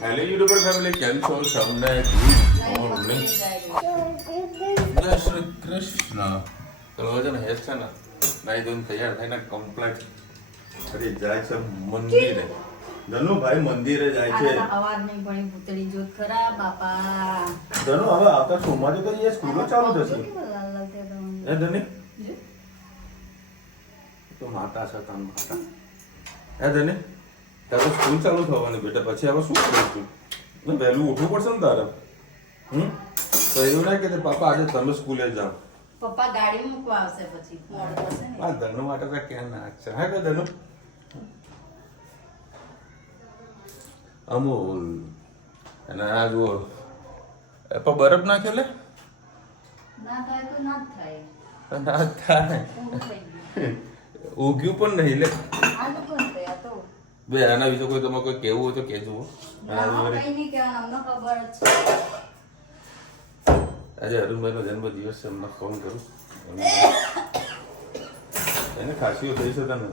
Hello YouTuber family, કેમ છો? સૌને ગુડ મોર્નિંગ. જય શ્રી કૃષ્ણ. ચલો છે ને, હેર છે ને નાઈ ધોઈને તૈયાર થઈને કમ્પ્લીટ કરી જાય છે મંદિરે. ધનુભાઈ મંદિરે જાય છે. અવાજ નહીં પણ ભૂતળી જોત ખરા બાપા. ધનુ હવે આવતા સોમવારે તો એ સ્કૂલો ચાલુ થશે. એ ધની તો માતા છે તન માતા. એ ધની તારે સ્કૂલ ચાલુ થવાની બેટા, પછી હવે શું કરીશું? વહેલું ઉઠવું પડશે ને તારે. તો એવું ના કે પાપા આજે તમે સ્કૂલે જાઓ. પપ્પા ગાડી મૂકવા આવશે પછી મોડું થશે ને. આ ધનુ માટે તો ક્યાં ના છે હે કે ધનુ અમૂલ અને આ જુઓ પણ બરફ નાખ્યો લે. ના થાય તો ના જ થાય. ના થાય ઊંઘ થઈ ગઈ. ઉગ્યું પણ નહીં લે. આ લોકો ને આ તો બે આના વિશે કોઈ તમારે કોઈ કહેવું હોય તો કહેજો. ના કઈ નહીં કહેવાનું, અમને ખબર જ છે. આજે અરુણભાઈનો જન્મદિવસ છે, એમને ફોન કરું. એને ખાંસીઓ થઈ છે તને?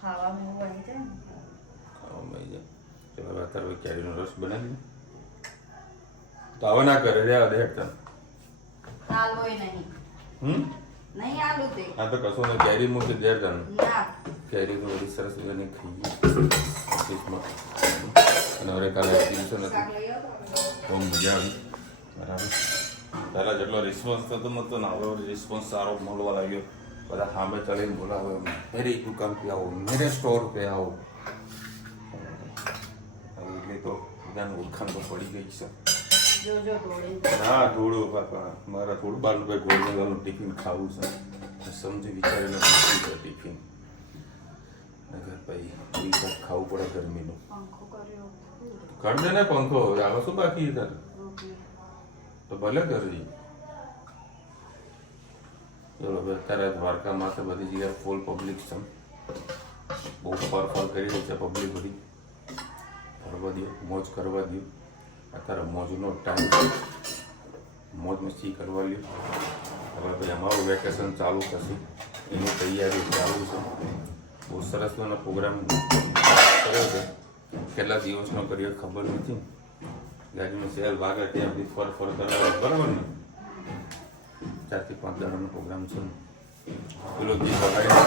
ખાવામાં બની જાય ને. ખાવામાં આવી જાય. ચલો અત્યારે કેરીનો રસ બનાવી તો હવે ના કરે રે દે તને. આલુય નહીં. નહીં આલુ તે. આ તો કશો ને કેરી મૂકી દે તને. ના કેરી તો બધી સરસ મજાની ખાઈએ અને હવે કાલે દિવસો નથી શાક લઈ આવો. બહુ મજા આવી. બરાબર, પહેલાં જેટલો રિસ્પોન્સ થતો નહોતો ને હવે રિસ્પોન્સ સારો મળવા લાગ્યો. બધા સામે ચડીને બોલાવે, મેરે દુકાન પે આવો, મેરે સ્ટોર પે આવો. એટલે તો બધાને ઓળખાણ તો પડી ગઈ છે. જોજો ઢોળી. હા થોડું બાપા, મારા થોડું 12 રૂપિયા ગોળનું ટિફિન ખાવું છે. સમજી વિચારીને મૂકી છે ટિફિન. નગર ભાઈ કોઈ ખાવું પડે ગરમીનું. પંખો કર્યો. કર દે ને પંખો. આવે શું બાકી તારે? રોટલી. તો ભલે કરજી. ચલો હવે અત્યારે દ્વારકામાં તો બધી જગ્યાએ ફૂલ પબ્લિક છે. બહુ ફર કરી રહી છે પબ્લિક બધી. ફરવા દો, મોજ કરવા દો. અત્યારે મોજનો ટાઈમ, મોજ મસ્તી કરવા લ્યો. હવે ભાઈ અમારું વેકેશન ચાલુ થશે, એની તૈયારી ચાલુ છે. બહુ સરસ મને પ્રોગ્રામ કર્યો છે. કેટલા દિવસનો કર્યો ખબર નથી. ગાડીનો સેલ વાગે ત્યાં બધી ફર કરવા બરાબર ને. 4 થી 5 દાડાનો પ્રોગ્રામ છે. પેલો ગીત વગાડીને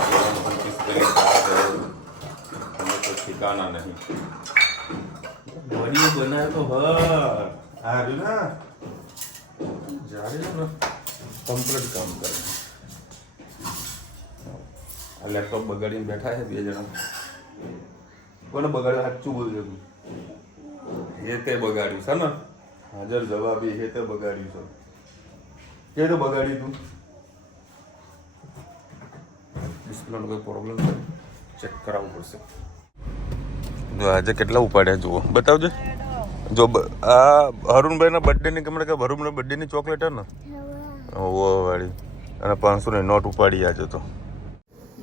તો ઠીકાના નહીં. વડીઓ બનાવે તો હારું ના જાડે ને કમ્પ્લીટ કામ કરે. આ લેપટોપ બગાડીને બેઠા છે 2 જણા. કોને બગાડ્યું? સાચું બોલ્યું તું. એ તે બગાડ્યું છે ને, હાજર જવાબી એ તે બગાડ્યું છે. કે તો બગાડ્યું તું? ડિસ્પ્લેનો કોઈ પ્રોબ્લેમ છે, ચેક કરાવવું પડશે. જો આજે કેટલા ઉપાડ્યા જુઓ, બતાવજો. જો આ અરુણભાઈના બર્થડેની કમરે કે અરુણભાઈના બર્થડેની ચોકલેટ હે ને ઓ વાળી, અને 500ની નોટ ઉપાડી આજે તો.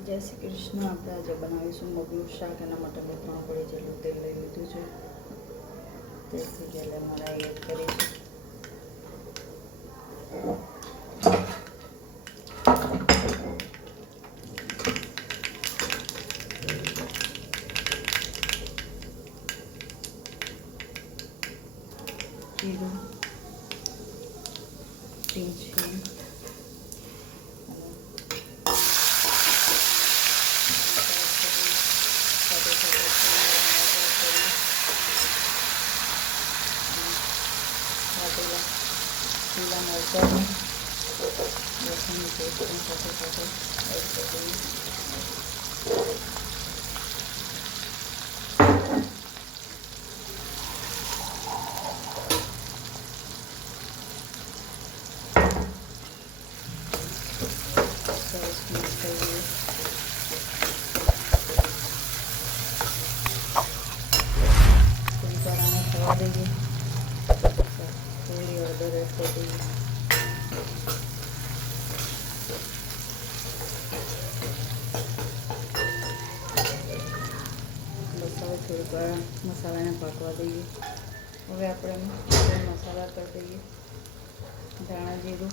જય શ્રી કૃષ્ણ. આપણે આજે બનાવીશું મગનું શાક. એના માટે મેં 3 પડી જેટલું તેલ લઈ લીધું છે. તેલથી જેલે મરાઈ એડ કરીશું. જીરું, ટીંચી, લીલા મરચાં, લસણની પેસ્ટ સાથે એડ કરી. સરસ મિક્સ કરીએ. થોડી વાર આને થવા દઈએ. થોડી હળદર એડ કરી દઈએ. થોડીક વાર મસાલાને પાકવા દઈએ. હવે આપણે મસાલા કરી દઈએ. ધાણા જીરું,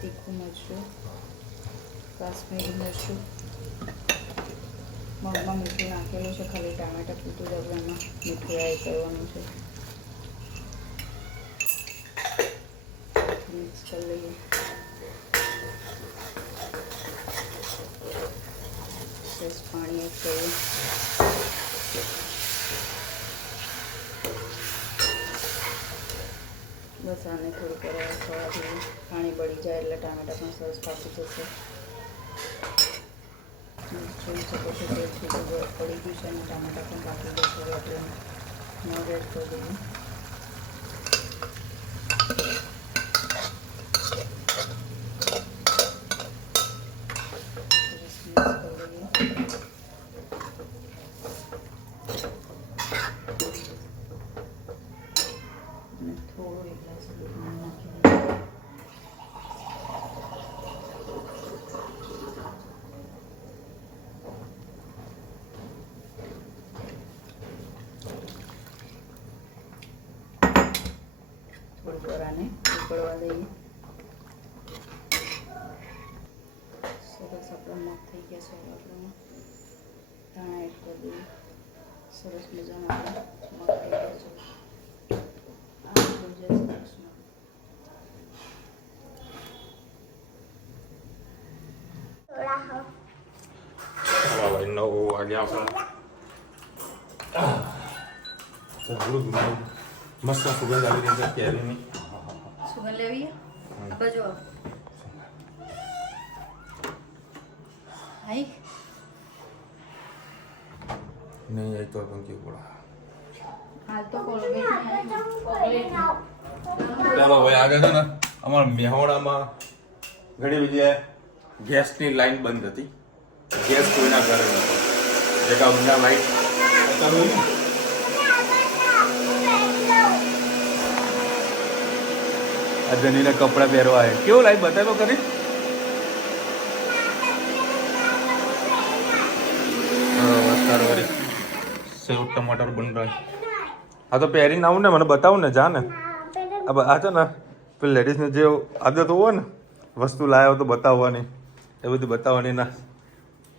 તીખું મરચું, કાશ્મીરી મરચું, મગમાં મીઠું નાખેલું છે, ખાલી ટામેટા પૂરતું જ આપણે એમાં મીઠું એડ કરવાનું છે. મિક્સ કરી લઈએ. બસ પાણી એડ કરીએ. બસ આને થોડુંક થવા દઈએ. પાણી બળી જાય એટલે ટામેટા પણ સરસ પાકી જશે. જોઈ શકો છો કે થોડું પડી ગયું છે અને ટામેટા પણ પાકી જશે. આપણે મોર એડ કરી દઈએ. થોડીક વાર આને ઉકળવા દઈએ. સરસ આપણા મગ થઈ ગયા છે. આપણે ધાણા એડ કરી દઈએ. સરસ મજાના આપણા મગ થઈ ગયા છે. મસ્ત સુગંધ આવી રહી છે કેરીની. સુગંધ લેવી બાજુ આઈ નહીં આવી તો પંખી બોલા. હાલ તો કોલગેટ ચાલો ભાઈ આગળ છે ને અમારા મેહોણામાં ઘણી બધી ગેસની લાઈન બંધ હતી. ગેસ કોઈના ઘરે નહોતો. એક અમદા લાઈટ ચાલુ હોય ને અજનીને કપડાં પહેરવા આવે. કેવું લાઈવ બતાવો કરી. સેવ ટમાટર બન રહા. હા તો પહેરીને આવું ને મને બતાવું ને જા ને. આ છે ને પેલી લેડીઝને જે આદત હોય ને વસ્તુ લાવ્યો તો બતાવવાની એ બધી બતાવવાની ના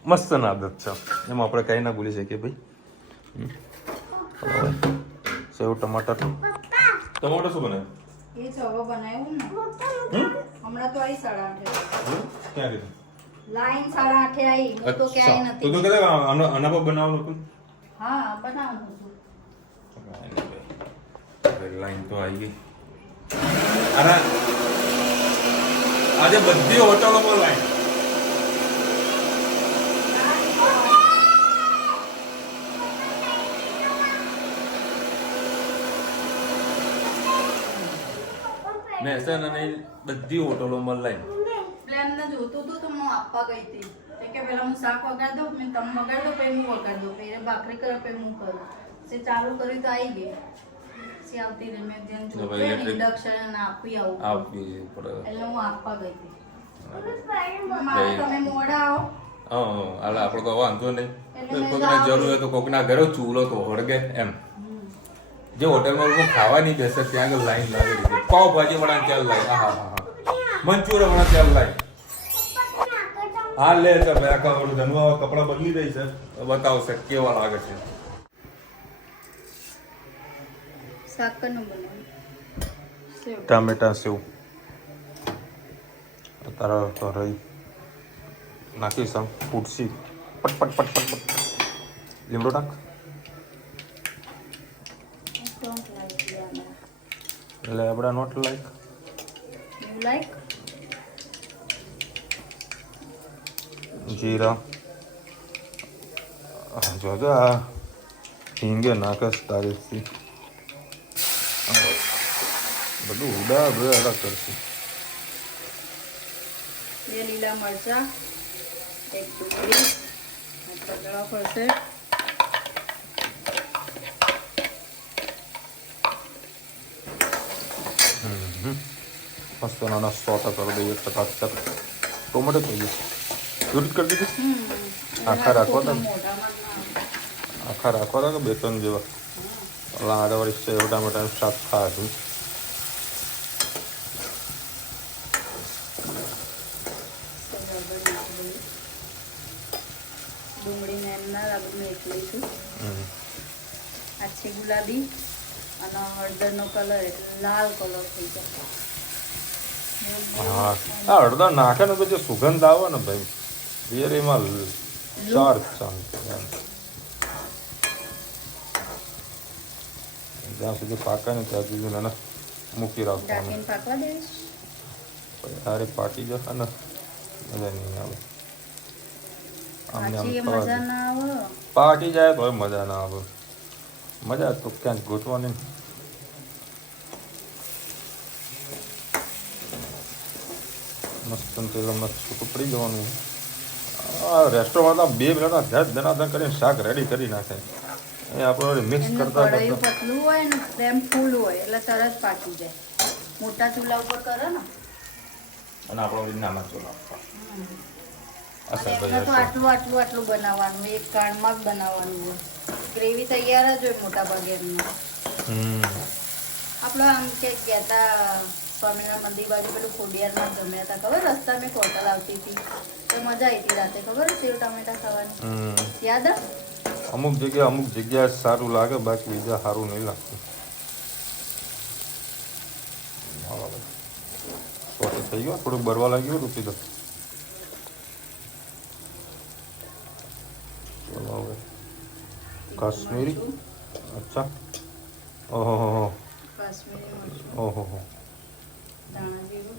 મસ્ત ના આદત છે. એમાં આપણે કંઈ ના ભૂલી શકીએ ભાઈ. સેવ ટમાટર ટમાટર શું બનાવે એ છે હવે બનાવ્યું ને હમણાં તો આવી 8:30 ક્યાં ગયું લાઈન 8:30 આવી હું તો ક્યાંય તો નથી. કદાચ આના પર બનાવવાનું હતું. હા બનાવવાનું હતું. લાઈન તો આવી ગઈ. અને આજે બધી હોટલોમાં લાઈન. મહેસાણા નહીં બધી હોટલોમાં લાઈન. પ્લેનને જોતું હતું તો હું આપવા ગઈ હતી. કે પેલા હું શાક વગાડ દઉં મેં તમે વગાડ દો પછી હું વગાડ દઉં પછી ભાખરી કરે પછી હું કરું. પછી ચાલુ કર્યું તો આવી ગઈ. પછી આવતી રહી મેં જેમ જોયું ઇન્ડક્શન આપી આવું એટલે હું આપવા ગઈ હતી. તમે મોડા આવો. આપણે તો વાંધો નહીં. કોઈકને જરૂર હોય તો કોઈકના ઘરે ચૂલો તો હળગે એમ. જે હોટલમાં લોકો ખાવા નહીં બેસે ત્યાં આગળ લાઈન લાગેલી છે. પાવભાજી વાળા ત્યાં લાઈન. હા હા હા મંચુરિયન વાળા ત્યાં લાઈન. હા લે છે ભાઈ આખા બધું ધનવા કપડા બદલી રહી છે. બતાવશે કેવા લાગે છે. શાક કનું બનાવ્યું ટામેટા સેવ તારા તો રહી નાખીશ આમ ફૂટસી પટ પટ પટ પટ પટ લીમડો નાખ. એટલે આપણા નોટ લાઈક યુ લાઈક જીરા જો આ હિંગે નાખસ તારીથી બધું ઉડા અલગ કરશે. 2 લીલા મરચા 1 ડુંગળી પકડવા પડશે. મસ્ત નાના સોટા કરી દઈએ ચકાચક. ટોમેટો જોઈએ યુઝ કરી દીધું. આખા રાખવા હતા આખા રાખવા હતા કે 2-3 જેવા લાડવાળી સેવ ટામેટાનું શાક ખાશું. ડુંગળીને એમ ના લઈશું. હમ. આ છે ગુલાબી અને હળદરનો કલર એટલે લાલ કલર થઈ જાય. હા આ હળદર નાખે ને તો જે સુગંધ આવે ને ભાઈ રિયલીમાં ચાર ચાંદ જ્યાં સુધી પાકે ને ત્યાં સુધી એને મૂકી રાખવાનું. ઢાંકીને પાકવા દઈશ. તારે પાકી જશે ને મજા નહીં આવે. આમને આમ પાછી એ થવા મજા દે. ના આવે. પાકી જાય તો મજા ના આવે. મજા તો ક્યાંક ગોતવાની. મસ્ત તેલ મસ્ત છૂટું પડી જવાનું. આ રેસ્ટોરન્ટમાં 2 મિનિટમાં ધનાધન કરીને શાક રેડી કરી નાખે. એ આપણે મિક્સ એમનું કરતા કઢાયું કરતા પતલું હોય ને ફ્લેમ ફૂલ હોય એટલે તરત પાકી જાય. મોટા ચૂલા ઉપર કરે ને અને આપણે નાના ચોલા અને એમને તો આટલું બનાવવાનું એક કાળમાં જ બનાવવાનું હોય. ગ્રેવી તૈયાર જ હોય મોટા ભાગે એમને. આપણે આમ કે કહેતા સ્વામિનારાયણ મંદિર બાજુ પેલું ખોડિયારમાં જમ્યા હતા ખબર રસ્તા મેં હોટલ આવતી હતી તો મજા આવી હતી રાતે ખબર સેવ ટામેટા ખાવાની યાદ આ અમુક જગ્યાએ સારું લાગે બાકી બીજા સારું નહીં લાગતું. સોતે થઈ ગયો થોડુંક બરવા લાગ્યું રૂપી દો. ચલો હવે કાશ્મીરી અચ્છા ઓહો કાશ્મીરી મરચું ઓહો ધાણા જીરું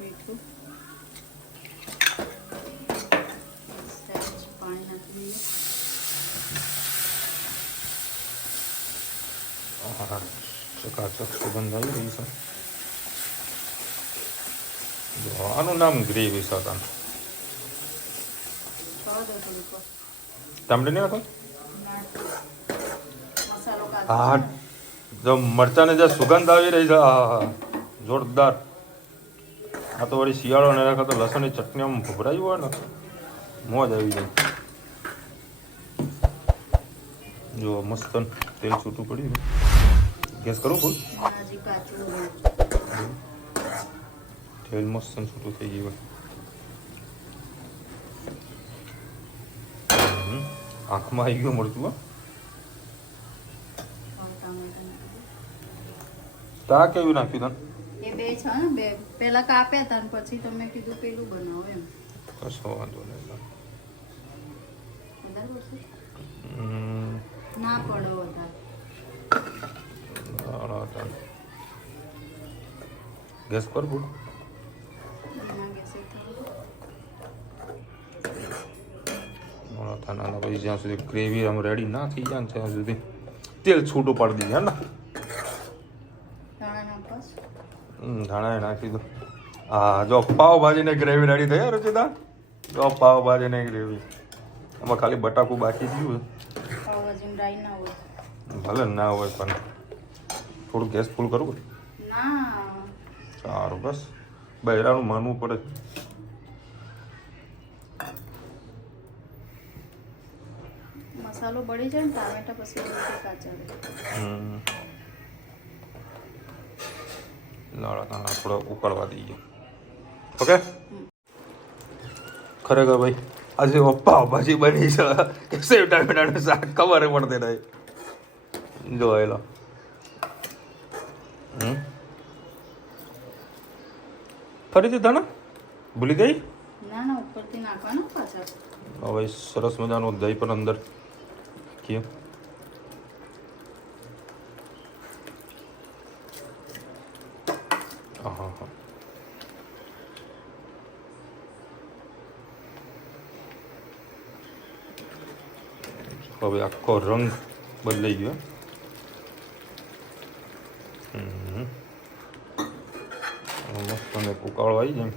મીઠું સહેજ પાણી નાખી દઈએ. ચકાચક સુગંધ આવી રહી છે. જો આનું નામ ગ્રેવી છે. છોડ દો થોડીક વાર. ટામેટા નહીં નાખો. મસાલો હા કાઢો. જો મરચાંની જે સુગંધ આવી રહી છે આહા, જોરદાર. આ તો વળી શિયાળો ને રાખો તો લસણની ચટણી આમ ભભરાયું હોય ને મોજ આવી જાય. જો મસ્ત તેલ છૂટું પડ્યું. ગેસ કરું ફૂલ હજી કાચું હોય. તેલ મસ્ત છૂટું થઈ ગયું. આંખમાં આવી ગયું મળતું હા. ટામેટા નાખી તા કેવું નાખ્યું તને? દો. એ બે છે ને બે પેલા કાપ્યા હતા ને પછી તમે કીધું પેલું બનાવો એમ. કશો વાંધો નહીં. વધારે પડશે? હમ, ના પડો વધારે. ગેસ કર બોલ. ના ગેસે થાવ. નાના પછી જ્યાં સુધી ગ્રેવી આમ રેડી ના થઈ જાય ને ત્યાં સુધી તેલ છૂટું પાડી દીધું ને. ધાણા નાખવાસ. ધાણા નાખી દો. હા જો પાવભાજીને ગ્રેવી રેડી થઈ રુચિતા. જો પાવભાજીને ગ્રેવી આમાં ખાલી બટાકું બાકી થયું. પાવભાજીમાં રાઈ ના હોય. ભલે ના હોય પણ થોડું ગેસ ફૂલ કરવું. ના સારું બસ બહેરાનું માનવું પડે. મસાલો બળી જાય ને ટામેટા પછી રીતે કાચા રહે. લાડા થોડા ઉકળવા દઈએ. ઓકે ખરેખર ભાઈ આજે પાવભાજી બની છે કે સેવ ટામેટાનું શાક ખબર પડતી નહીં. જોયેલો ફરીથી તને ભૂલી ગઈ. ના ના ઉપરથી નાખવાનું પાછા. હવે સરસ મજાનું દહીં પણ અંદર નાખીએ. હા હા હવે આખો રંગ બદલાઈ ગયો. મસ્ત અને ઉકાળો આવી જાય.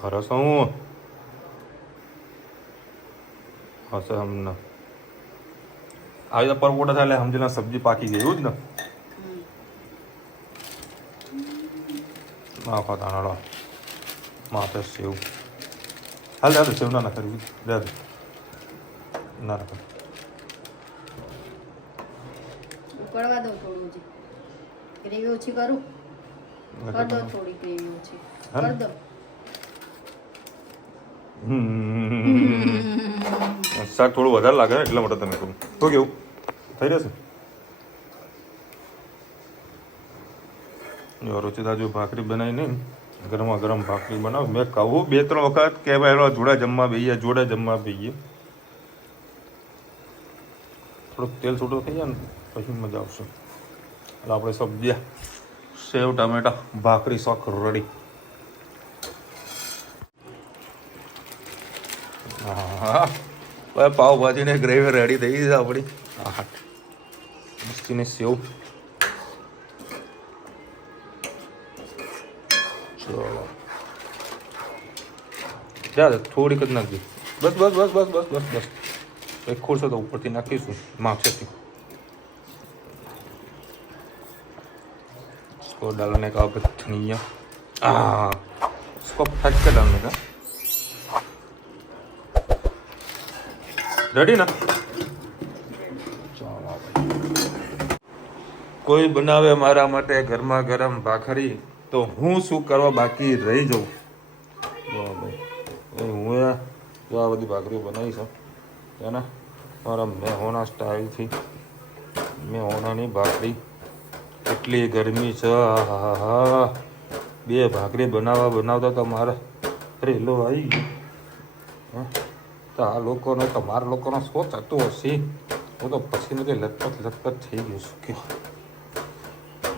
ખરસ હું હશે હમણાં આવી રીતે પરપોટા થાય એટલે સમજીને સબ્જી પાકી ગઈ એવું જ ને. નાખો તાનાડો માથે સેવ હાલ હાલ સેવ ના કરવી દે ના રાખો ઉકળવા દો થોડું હજી ગ્રેવી ઓછી કરું કર દો થોડી ગ્રેવી ઓછી કર દો શાક થોડું વધારે લાગે ને એટલા માટે તમે કહું તો કેવું થઈ રહેશે રોચિતા જો ભાખરી બનાવી નહીં ગરમા ગરમ ભાખરી બનાવ મેં કહું 2-3 વખત કે ભાઈ જોડે જમવા બેહીએ થોડુંક તેલ છૂટું થઈ જાય ને પછી મજા આવશે એટલે આપણે સબ્જી સેવ ટામેટા ભાખરી શાક રેડી હા ભાઈ પાવભાજીને ગ્રેવી રેડી થઈ છે આપણી હા મસ્તીની સેવ ચલો જા થોડીક જ નાખજો બસ બસ બસ બસ બસ બસ બસ એક ખોરશો તો ઉપરથી નાખીશું માગશેથી इसको डालने का अब धनिया इसको फट के डालने का रेडी ना ચાલો કોઈ બનાવે મારા માટે ગરમા ગરમ ભાખરી તો હું શું કરવા બાકી રહી જાઉં ભાઈ હું જો આ બધી ભાખરીઓ બનાવી છે ને મારા મેહોના સ્ટાઇલથી મેહોનાની ભાખરી એટલી ગરમી છે હા 2 ભાખરી બનાવતા તમારે રેલો આવી ગયો તો આ લોકોને તમારા લોકોનો શું થતું હશે હું તો પછી નથી લથપથ થઈ ગયું છું કે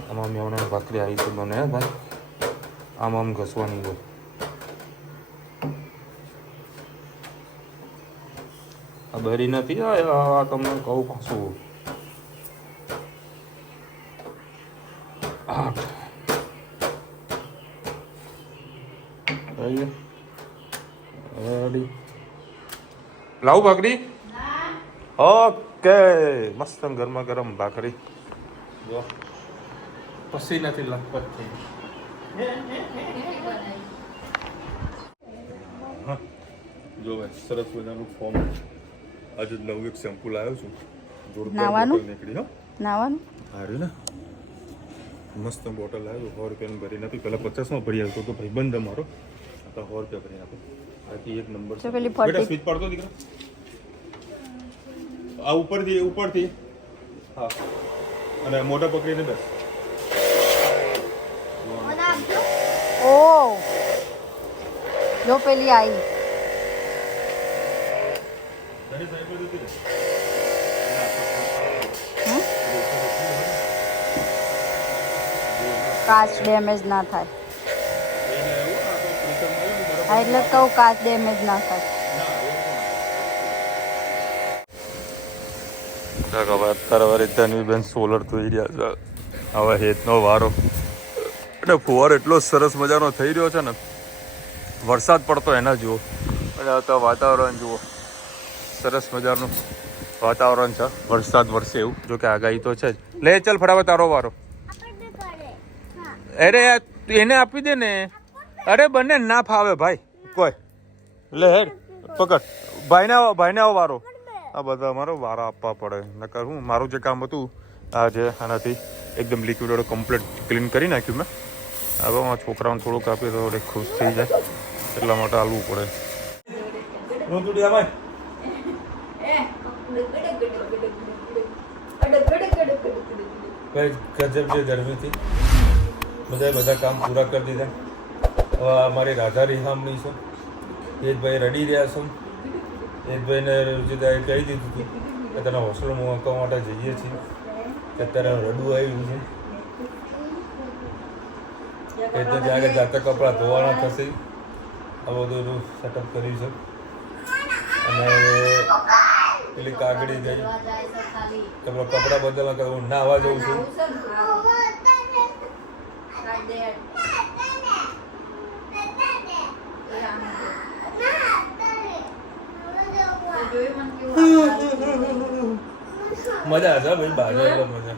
આમાં મેહોનાની ભાખરી આવી છે મને ભાઈ આમ ઘસવાની હોય આ બરી નથી આ તમને કહું પાછું 8 રેડી લાવું ભાખરી ઓકે મસ્ત ગરમા ગરમ ભાખરી જો પછી નથી લખપત થઈ જો ભાઈ સરસ મજાનું ફોર્મ આજે નવું એક શેમ્પુ લાવ્યો છું જોરદાર નીકળી હો નાવાનું હારું ને મસ્ત બોટલ આવ્યો 100 રૂપિયાની ભરી નથી પહેલાં 50માં ભરી આવતો તો ભાઈ બંધ અમારો તો 100 રૂપિયા ભરી આપો આથી એક નંબર છે બેટા સ્વિચ પાડતો દીકરા આ ઉપરથી હા અને મોટા પકડીને બસ ઓ જો પેલી આવી કાચ ડેમેજ ના થાય એટલે કહું કાચ ડેમેજ ના થાય અત્યારે હવે ધનવીબેન સોલર થઈ રહ્યા છે હવે હેતનો વારો એટલે ફુવારો એટલો સરસ મજાનો થઈ રહ્યો છે ને વરસાદ પડતો એના જુઓ અને તો વાતાવરણ જુઓ સરસ મજાનું વાતાવરણ છે વરસાદ વરસે એવું જો કે આગાહી તો છે જ લે ચાલ ફટાફટ તારો વારો અરે એને આપી દે ને અરે બંને ના ફાવે ભાઈ કોઈ લે હેડ પકડ ભાઈને આવો વારો આ બધા અમારો વારો આપવા પડે નકર હું મારું જે કામ હતું આ જે આનાથી એકદમ લિક્વિડ વાળું કમ્પ્લીટ ક્લીન કરી નાખ્યું મેં હવે મારા છોકરાઓને થોડુંક આપીએ તો થોડી ખુશ થઈ જાય એટલા માટે હાલવું પડે ગજબ જે ગરમી હતી બધા કામ પૂરા કરી દીધા હવે અમારી રાધા રિહામણી છે એજભાઈ રડી રહ્યા છે એજભાઈને રૂચિતાએ કહી દીધું હતું કે તને હોસ્ટેલ મૂકવા માટે જઈએ છીએ કે અત્યારે રડવું આવ્યું છે એટલે ત્યાં આગળ જાતે કપડાં ધોવાના થશે આ બધું સેટઅપ કર્યું છે અને પેલી કાગડી ગઈ કે કપડાં બદલવા કે હું નાહવા જઉં છું મજા આવે ભાઈ બહાર મજા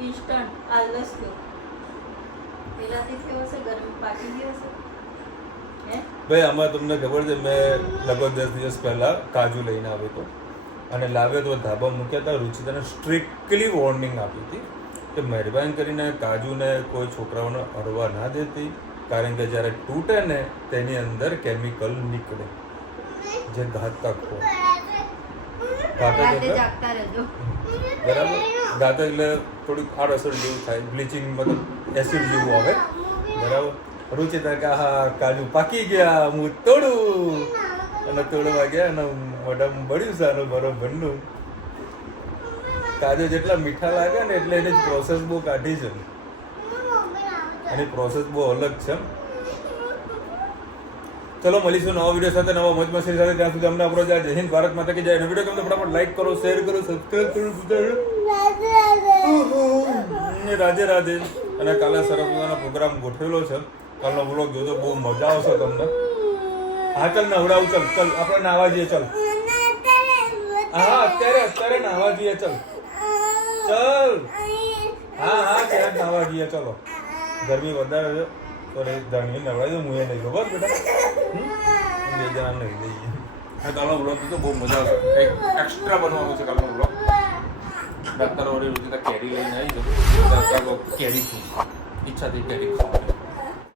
ઇન્સ્ટન્ટ આલસ પેલાથી થયો હશે ગરમી પાકી ગયો હશે હે ભાઈ આમાં તમને ખબર છે મેં લગભગ 10 દિવસ પહેલાં કાજુ લઈને આવ્યો હતો અને લાવ્યો તો ધાબા મૂક્યા હતા. રુચિતાને સ્ટ્રિક્ટલી વોર્નિંગ આપી હતી કે મહેરબાની કરીને કાજુને કોઈ છોકરાઓને અડવા ના દેતી, કારણ કે જ્યારે તૂટે ને તેની અંદર કેમિકલ નીકળે જે ઘાતક હોય. ઘાતક રાતે એટલે જાગતા રહેજો. બરાબર, ઘાતક એટલે થોડીક આડઅસર જેવું થાય, બ્લીચિંગ મતલબ એસિડ જેવું આવે. બરાબર. રુચિતા કે હા કાજુ પાકી ગયા, હું તોડું, અને તોડવા ગયા અને મોઢામાં બળ્યું સારું બરોબરનું. કાજુ જેટલા મીઠા લાગે ને એટલે એની પ્રોસેસ બહુ કાઢી છે, એની પ્રોસેસ બહુ અલગ છે. ચલો મળીશું નવા વિડીયો સાથે, નવા મોજ મસ્તી સાથે. ત્યાં સુધી અમને આપણો જય હિન્દ, ભારત માતા કી જય. અને વિડીયો ગમે તો ફટાફટ લાઈક કરો, શેર કરો, સબસ્ક્રાઇબ કરો. રાધે રાધે. અને કાલે સરસ મજાનો પ્રોગ્રામ ગોઠવેલો છે, કાલનો વ્લોગ જોજો, બહુ મજા આવશે તમને. હા ચાલ નવડાવું, ચાલ ચાલ આપણે નાહવા જઈએ, ચાલ. હા અત્યારે નાહવા જઈએ, ચાલ ચાલ. હા ક્યાંક નાહવા જઈએ, ચલો. ગરમી વધારે છે તો જાણીએ નવડાવી દો, હું એ નહીં ખબર બેટા, 2 જણા નહીં દઈએ. કાલનો વ્લોગ તો બહુ મજા આવશે, કંઈક એક્સ્ટ્રા બનવાનું છે કાલનો વ્લોગ. ડૉક્ટર વડે રુચિતા કેરી લઈને આવી છે, કેરી ઈચ્છા થઈ કેરી ખાવા.